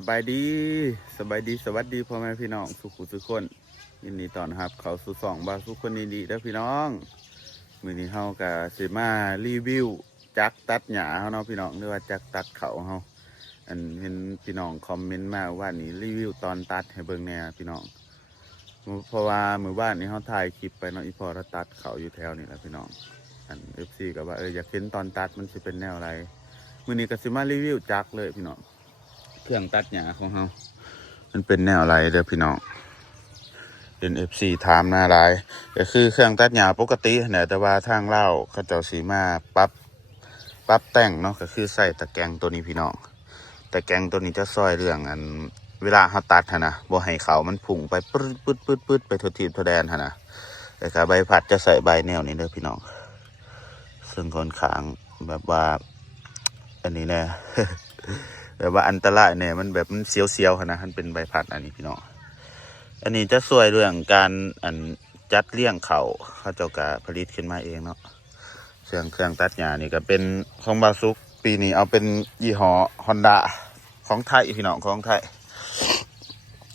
สบายดีสบายดีสวัสดีพ่อแม่พี่น้องสุขุทุกคนยินดีต้อนรับเขาสู่สองบาสุขคนดีๆเด้อพี่น้องมื้อนี้เฮากับสิมารีวิวจักตัดหญ้าเฮาเนาะพี่น้องหรือว่าจักตัดเขาเฮาอันเห็นพี่น้องคอมเมนต์มาว่านี่รีวิวตอนตัดให้เบิ่งแหน่พี่น้องเพราะว่ามื้อบ้านนี้เฮาถ่ายคลิปไปเนาะอีพอเราตัดเขาอยู่แถวนี่แหละพี่น้องอัน FC ก็ว่าอยากเห็นตอนตัดมันสิเป็นแนวอะไรมื้อนี้ก็สิมารีวิวจักเลยพี่น้องเครื่องตัดหญ้าของเรามันเป็นแนวอะไรเด้อพี่น้องเป็น FC ถามหน้าหลายก็คือเครื่องตัดหญ้าปกติเนี่ยแต่ว่าทางเล่าเขาเจ้าสีมาปรับแต่งเนาะก็คือใส่ตะแกรงตัวนี้พี่น้องตะแกรงตัวนี้จะซอยเรื่องเวลาเขาตัดนะบ่ให้เขามันพุ่งไปปื๊ดไปทั่วทิศทั่วแดนนะแต่ก็ใบพัดจะใส่ใบแนวนี้เด้อพี่น้องซึ่งค่อนข้างแบบว่าอันนี้แน่ แบบว่าอันตรายเนี่ยมันแบบมันเสียวๆนะมันเป็นใบพัดอันนี้พี่น้องอันนี้จะช่วยเรื่องการจัดเลี้ยงเขาเจ้ากะผลิตขึ้นมาเองเนาะเครื่องตัดหญ้านี่ก็เป็นของบาซุกปีนี้เอาเป็นยี่ห้อฮอนด้าของไทยพี่น้องของไทย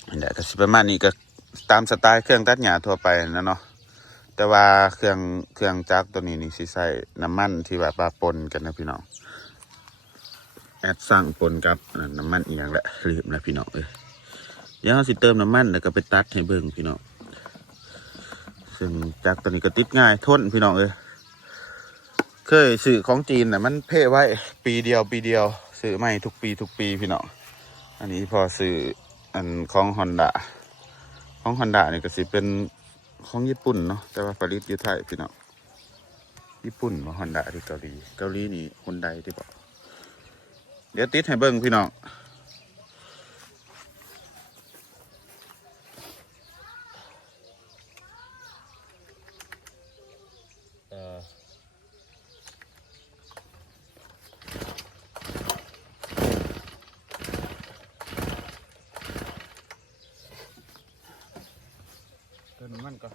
นี่แหละก็สิประมาณนี้ก็ตามสไตล์เครื่องตัดหญ้าทั่วไปนะเนาะแต่ว่าเครื่องจักรตัวนี้นี่สิใส่น้ำมันที่แบบว่าปนกันนะพี่น้องแอดสั่งปนกับน้ำมันอีกอย่างแหละลืมนะพี่น้องเดี๋ยวเราสิเติมน้ำมันแล้วก็ไปตัดให้เบิ่งพี่น้องซึ่งจากตัวนี้ก็ติดง่ายทนพี่น้องเคยซื้อของจีนน่ะมันเพ่ไว้ปีเดียวซื้อใหม่ทุกปีพี่น้องอันนี้พอซื้อของฮอนด้านี่ก็สิเป็นของญี่ปุ่นเนาะแต่ว่าผลิตอยู่ไทยพี่น้องญี่ปุ่นว่าฮอนด้าที่เกาหลีนี่ฮอนไดที่บอกเดี๋ยวติดให้เบิ่งพี่น้องเติมน้ำมันก่อน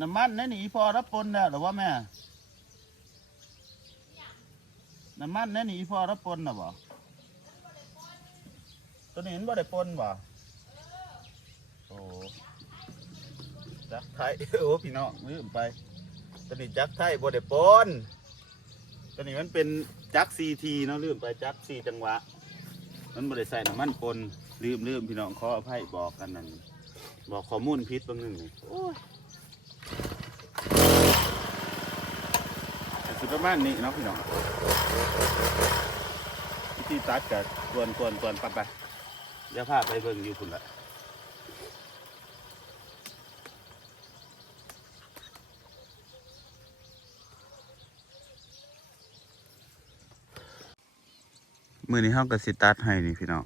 น้ำมันนั่นนี่พอรับปนแล้วหรือว่าแม่น้ำมันนั่นนี่พอรับปนนะบ่ตัวนี้เห็นบ่ได้ปนบ่โอ้จักไทย โอ้พี่น้องลืมไปตัวนี้จักไทยบ่ได้ปนตัวนี้มันเป็นจักซีทีเนาะลืมไปจักซีจังหวะมันบ่ได้ใส่น้ำมันปนลืมพี่น้องขออภัยบอกกันนั่นบอกข้อมูลผิดบางนึงโอ้ยสุดประมาณนี้เนาะพี่น้องวิธีตัดกับกวนไปเดี๋ยวพาไปเบิ่งอยู่พุ่นละมือนี้เขาก็สิตัดให้นี่พี่น้อง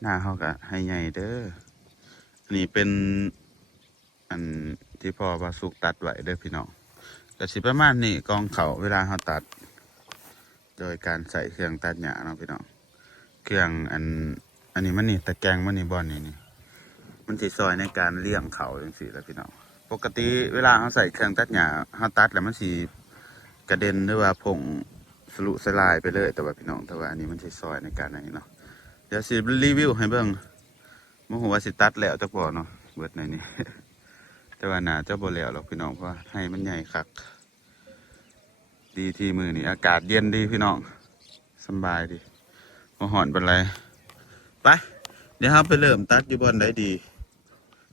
หน้าเขาก็ให้ใหญ่เด้ออันนี้เป็นที่พ่อบาสุกตัดไว้เด้อพี่น้องก็สิประมาณนี้กองเขาเวลาเขาตัดโดยการใส่เครื่องตัดหญ้าเนาะพี่น้องเครื่องอันนี้มันนี่ตะแกรงมันนี่บอลนี่มันสิซอยในการเลี้ยงเขาอย่างสี่แล้วพี่น้องปกติเวลาเขาใส่เครื่องตัดหญ้าเขาตัดแล้วมันสิกระเด็นหรือว่าผงสลุสลายไปเลยแต่ว่าพี่น้องแต่ว่าอันนี้มันสิซอยในการนี้เนาะเดี๋ยวสิรีวิวให้เบิ่งโมโหว่าสิตัดแล้วจะบ่เนาะเบิดในนี้ แต่ว่าหนาเจ้าบ่แล้วหรอกพี่น้องเพราะให้มันใหญ่คักดีที่มือนี่อากาศเย็นดีพี่น้องสบายดีมาหอนเป็นไรไปเดี๋ยวเราไปเริ่มตัดอยู่บนได้ดี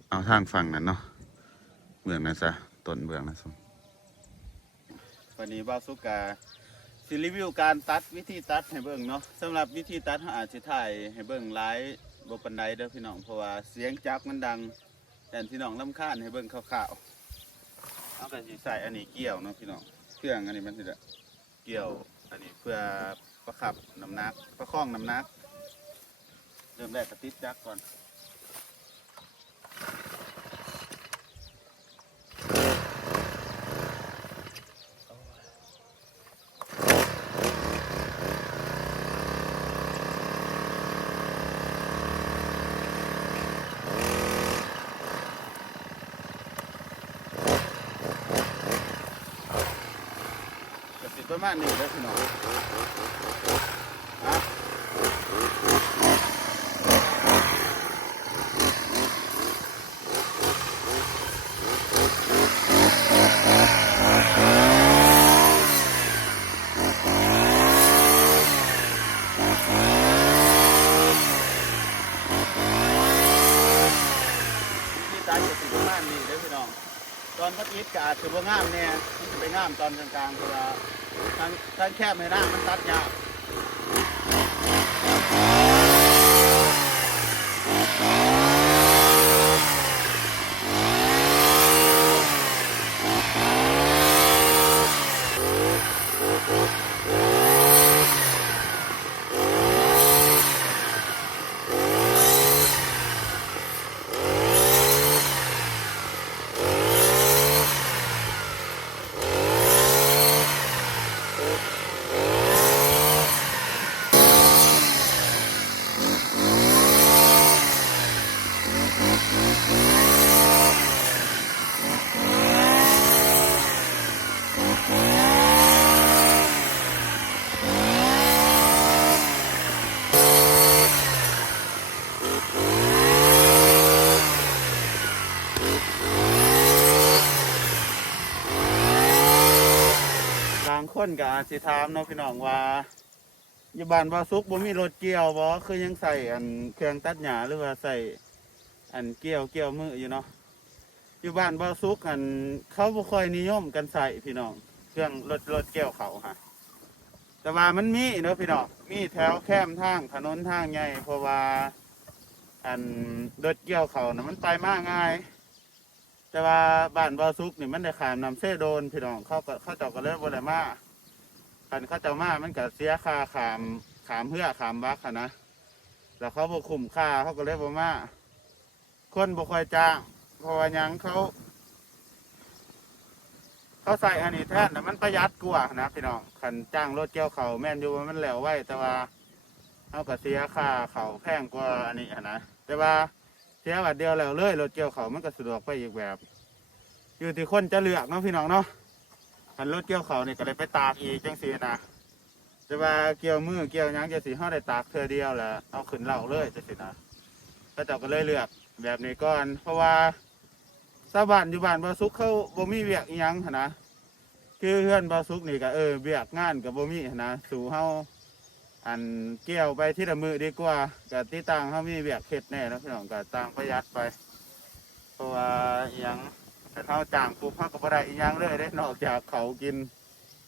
เอาทางฝั่งนั้นเนาะเบื้องนั้นซะต้นเบื้องนั้นซะวันนี้บาสุกาสิรีวิวการตัดวิธีตัดให้เบิ่งเนาะสำหรับวิธีตัดเราอาจจะถ่ายให้เบิ่งหลายบ่ปานใดเด้อพี่น้องเพราะว่าเสียงจักรมันดังแต่พี่น้องรำคาญให้เบิ่งข่าวๆเอาก็สิใส่อันนี้เกี่ยวเนาะพี่น้องเครื่องอันนี้มันสิเกี่ยวอันนี้เพื่อประคับน้ำหนักประคองน้ำหนักเริ่มแรกก็ติดจักรก่อน ประมาณนี้แล้วพี่น้องตัดจะสิประมาณนี้เด้อพี่น้องตอนพัดอิฐก็อาจจะบ่งามแน่มันจะไปงามตอนกลางๆเพราะว่าทางแคบในร่างมันตัดยากบางคนก็อาจสิถามเนาะพี่น้องว่าอยู่บ้านบ่สุกบ่มีรถเกี่ยวบ่คือยังใส่อันเครื่องตัดหญ้าหรือว่าใส่อันเกี่ยวมืออยู่เนาะอยู่บ้านบ่สุกอันเขาบ่ค่อยนิยมกันใส่พี่น้องเครื่องรถเกี่ยวเขาฮะแต่ว่ามันมีเนาะพี่น้องมีแถวแคมทางถนนทางใหญ่เพราะว่าอันรถเกี่ยวเขานะมันไปมาง่ายแต่ว่าบ้านบ่สุกนี่มันได้ขามนำเส้โดนพี่น้องเขาเจ้าก็เลยบ่ได้มาคันเขาเจ้ามามันก็เสียค่าขามเพื่อขามบักนะแล้วเขาบ่คุ้มค่าเขาก็เลยบ่มาคนบ่ค่อยจ้างเพราะว่าหยังเขาใส่อันนี้แทนนะมันประหยัดกว่านะพี่น้องคันจ้างรถเกี่ยวเขาแม่นอยู่ว่ามันแล้วไว้แต่ว่าเขาก็เสียค่าเขาแพงกว่าอันนี้นะแต่ว่าเสียบาทเดียวแล้วเลยรถเกี่ยวเขามันก็สะดวกไปอีกแบบอยู่ที่คนจะเลือกเนาะพี่น้องเนาะคันรถเกี่ยวเขานี่ก็เลยไปตากอีกจังสีนะแต่ว่าเกี่ยวมือเกี่ยวยังจะสีห้าได้ตากเธอเดียวแหละเอาขึ้นเหล่าเลยจังสีนะก็เจ้าก็เลยเลือกแบบนี้ก่อนเพราะว่าชาวบ้านอยู่บ้านบ่สุกเขาบ่มีเวียกอีหยังนะคือเพื่อนบ่สุกนี่ก็เวียกงานกับบ่มีนะสู่เฮาอันเกี่ยวไปที่ละมือดีกว่ากับที่ต่างเฮามีเวียกเข็ดแน่แล้วพี่น้องก็ต่างประหยัดไปเพราะว่าอีหยังแต่เฮาจ้างปุ๊บเฮาก็บ่ได้อีหยังเลยได้นอกจากเขากิน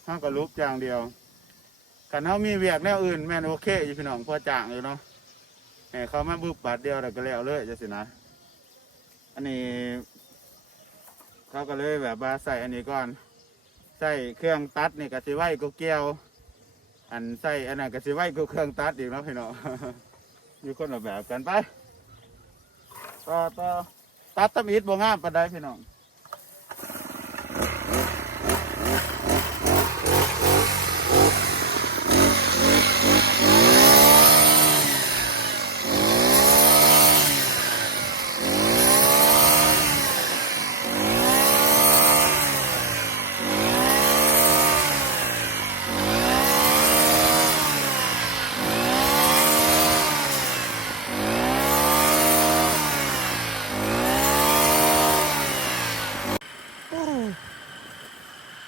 เฮาก็ลุกอย่างเดียวคันเฮามีเวียกแนวอื่นแม่นโอเคอยู่พี่น้องพอจ้างอยู่เนาะเขามาบึบบาทเดียวแล้วก็แล้วเลยจังซี่นะอันนี้เขาก็เลยแบบว่าใส่อันนี้ก่อนใส่เครื่องตัดนี่ก็สิไว้ก็เกี่ยวอันใส่อันนั้นก็สิไว้ก็เครื่องตัดอีกเนาะพี่น้อง อยู่คนละแบบกันไปต่อตัดตะมิดบ่งามปานใดพี่น้อง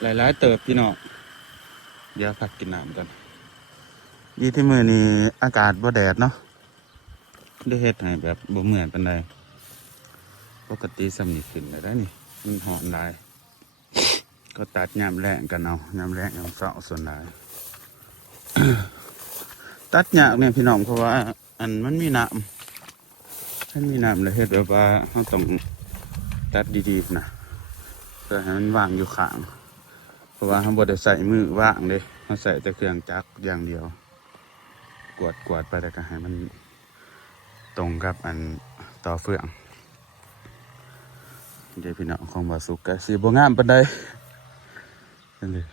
หลายๆเติบพี่น้องเดี๋ยวพักกินน้ำกันยี่ที่มือนี้อากาศบ่แดดเนาะได้เฮ็ดให้แบบบ่เหมือนปานใดปกติสำนีขึ้นได้นี่มันหอนได้ก็ตัดยามแรงกันเอายามแรงยามเสาส่วนได้ ตัดยากเนี่ยพี่น้องเพราะว่าอันมันมีน้ำเลยเฮ็ดแบบว่าเราต้องตัดดีๆนะเพื่อให้มันวางอยู่ข้างเพราะว่าเราบ่ได้ใส่มือว่างเลยเราใส่แต่เครื่องจักรอย่างเดียวกวาดไปแล้วก็ให้มันตรงกับอันต่อเฟืองเดี๋ยวพี่น้องของบ่สุกก็สิบ่งามปานใดนั่นเลย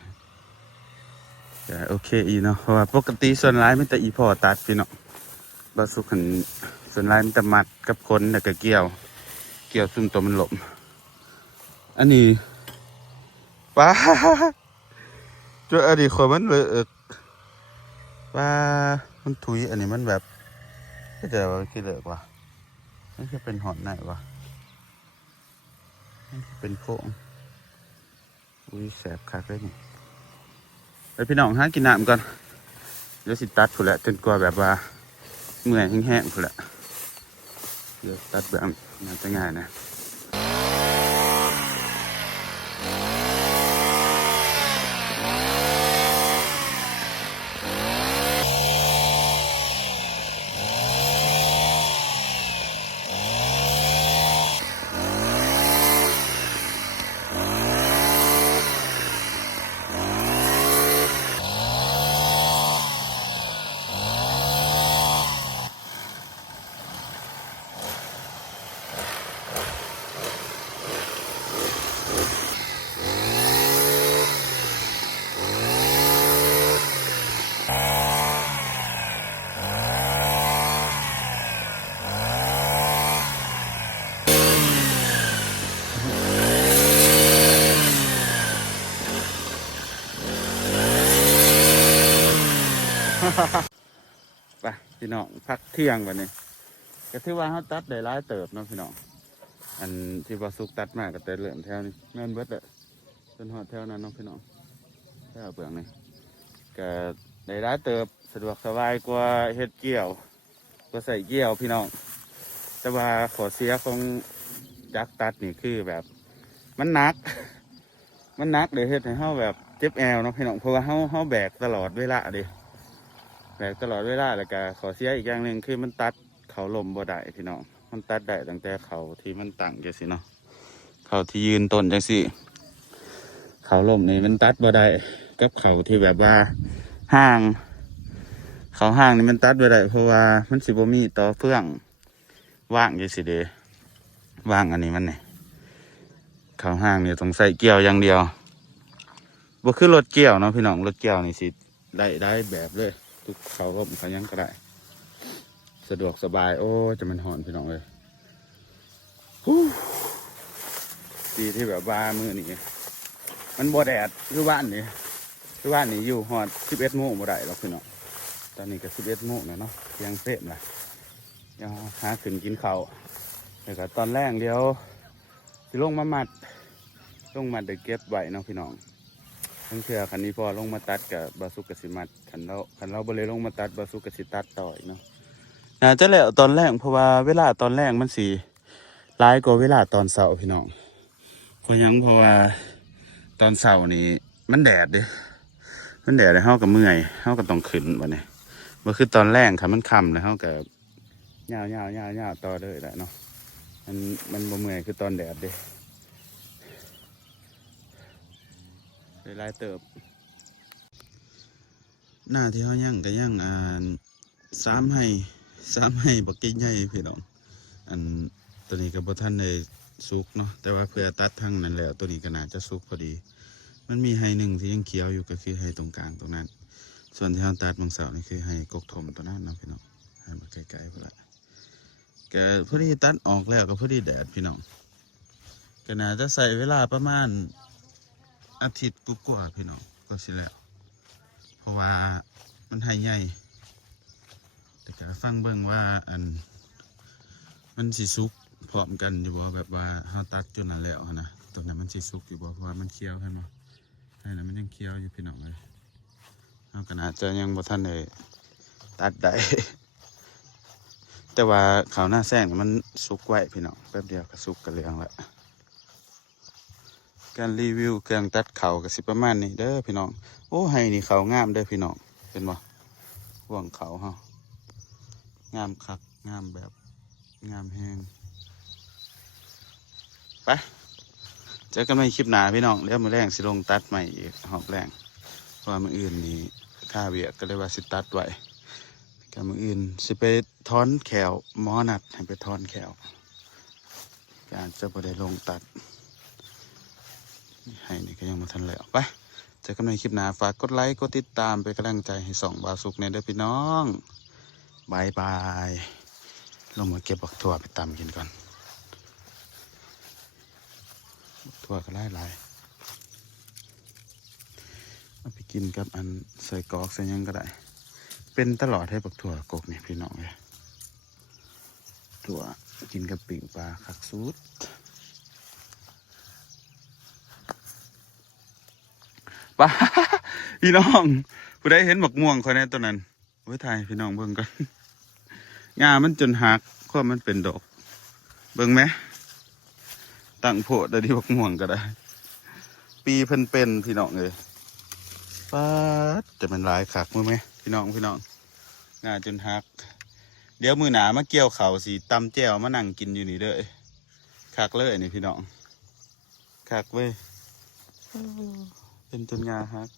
แต่โอเคอีเนาะเพราะว่าปกติส่วนร้ายมันแต่อีพอตัดพี่น้องบ่สุกหันส่วนร้ายมันแต่มัดกับคนแล้วก็เกี่ยวซุ่มตัวมันหลบอันนี้ป้าจ จุดอดีตคนมันเลยว่ามันถุยอันนี้มันแบบก็จะว่าคิดเลยว่ามันจะเป็นหอนไหนวะมันจะเป็นโค้งอุ้ยแสบคักเลยนี่ไปพี่น้องหากินน้ำก่อนเดี๋ยวสิตัดผู้นแหละจนกว่าแบบว่าเมื่อยแห้งๆผู้นแหละเดี๋ยวตัดแบบน่าจะง่ายนะไปพี่น้องพักเที่ยงวันนี้ก็ถือว่าเขาตัดได้หลายเติบเนาะพี่น้องอันที่ว่าสุกตัดมากก็แต่เริ่มแถวนี้แม่นเบิดเลยจนหอดแถวนั้นเนาะพี่น้องแถวเปลืองนี่ก็ได้หลายเติบสะดวกสบายกว่าเฮ็ดเกี่ยวก็ใส่เกี่ยวพี่น้องแต่ว่าขอเสียของจักรตัดนี่คือแบบมันหนัก มันหนักเลยเฮ็ดให้เฮาแบบเจ็บแอวเนาะพี่น้องเพราะว่าเฮาแบกตลอดเวลาเด้แบกตลอดเวลาแล้วก็ขอเสียอีกอย่างหนึ่งคือมันตัดเขาลมบ่ได้พี่น้องมันตัดได้ตั้งแต่เขาที่มันตั้งจังซี่เนาะเขาที่ยืนต้นจังซี่เขาลมนี่มันตัดบ่ได้กับเขาที่แบบว่าห่างเขาห่างนี่มันตัดบ่ได้เพราะว่ามันสิบ่มีต่อเฟื่องว่างจังซี่เด้ว่างอันนี้มันนี่เขาห่างนี่ต้องใส่เกี่ยวอย่างเดียวบ่คือรถเกี่ยวเนาะพี่น้องรถเกี่ยวนี่สิได้แบบเลยทุกเขาก็เขายังก็ได้สะดวกสบายโอ้จะมันหอนพี่น้องเลยดีที่แบบว่ามือนี่มันบ่แดดคือบ้านนี่อยู่หอด11 โมงบ่ได้หรอกพี่น้องตอนนี้ก็11 โมงแล้วเนาะยังเสร็จละยังหาขึ้นกินข้าวแล้วก็ตอนแรกเดี๋ยวสิลงมามัดเดี๋ยวเก็บไว้เนาะพี่น้องทั้งเทื่อคันนี้พอลงมาตัดกับบาสุกสิมัดคันเราบ่เลยลงมาตัดบาสุกสิตัดต่อยเนาะน่าจะแล้วตอนแรกเพราะว่าเวลาตอนแรกมันสิร้ายกว่าเวลาตอนเช้าพี่น้องเพราะยังเพราะว่าตอนเช้านี่มันแดดเด้มันแดดแล้วเฮาก็เมื่อยเฮาก็ต้องขึ้นบัดนี้บ่คือตอนแรกค่ะมันค่ำแล้วเฮาก็ยาวต่อเลยแหละเนาะมันบ่เมื่อยคือตอนแดดเด้หลายเติบหน้าที่เขาย่างก็ย่าง3 ให้บักใหญ่พี่น้องอันตัวนี้ก็บ่ทันได้สุกเนาะแต่ว่าเพื่อตัดทั้งนั้นแล้วตัวนี้ก็น่าจะสุกพอดีมันมีให้หนึ่งที่ยังเขียวอยู่ก็คือให้ตรงกลางตรงนั้นส่วนที่เราตัดบางเสานี่คือให้กกถมตัวนั้นนะพี่น้องให้มาไกลๆพอละก็พอดีตัดออกแล้วก็พอดีแดดพี่น้องก็น่าจะใส่เวลาประมาณอาทิตย์กว่าๆพี่น้องก็สิแล้วเพราะว่ามันให้ใหญ่แต่ก็ฟังเบิ่งว่าอันมันสิสุกพร้อมกันอยู่บ่แบบว่าเราตัดจนนั้นแล้วนะตรงนั้นมันสิสุกอยู่บ่เพราะว่ามันเคี้ยวใช่ไหมใช่นะมันยังเคี้ยวอยู่พี่น้องเลยเราก็น่าจะยังบ่ทันได้ตัดได้ แต่ว่าข้าวหน้าแซงมันสุกไว้พี่น้องแป๊บเดียวก็สุกกระเลืองละการรีวิวเครื่องตัดเข่าก็สิประมาณนี้เด้อพี่น้องโอ้ให้นี่เขางามเด้อพี่น้องเป็นบ่ห่วงเขาเฮางามคักงามแบบงามแห้งไปเจอกันใหม่คลิปหน้าพี่น้องเดี๋ยวมื้อแรงสิลงตัดใหม่อีกหอบแรงเพราะว่ามื้ออื่นนี่ค่าเวียกก็เลยว่าสิตัดไว้กับมื้ออื่นสิไปถอนแขวหมอนัดให้ไปถอนแขวการจะบ่ได้ลงตัดให้นี่ก็ยังบ่ทันแล้วไปเจอกันใหม่คลิปหน้าฝากกดไลค์กดติดตามเป็นกำลังใจให้ส่องบาวสุกในเด้อพี่น้องบายบายลงมาเก็บบักถั่วไปตำกินก่อนบักถั่วก็หลายเอาไปกิน กินกับอันใส่กรอกใส่หยังก็ได้เป็นตลอดให้บักถั่วกกนี่พี่น้องเลยถั่วกินกับปิ่งปลาคักสูตรปลา พี่น้องผู้ใดเห็นบักม่วงคนนี้ตัวนั้นไว้ถ่ายพี่น้องเบิ่งก่อนงามันจนหักข้อมันเป็นดอกเบิ่งไหมตั้งโพดได้ที่บักม่วงก็ได้ปีเพิ่นเป็นพี่น้องเลยป้าดจะเป็นลายคักมั้ยไหมพี่น้องงาจนหักเดี๋ยวมือหนามาเกี่ยวเขาสิตำแจ่วมานั่งกินอยู่นี่เด้อคักเลยนี่พี่น้องคักเว้ยเป็นจนงาหัก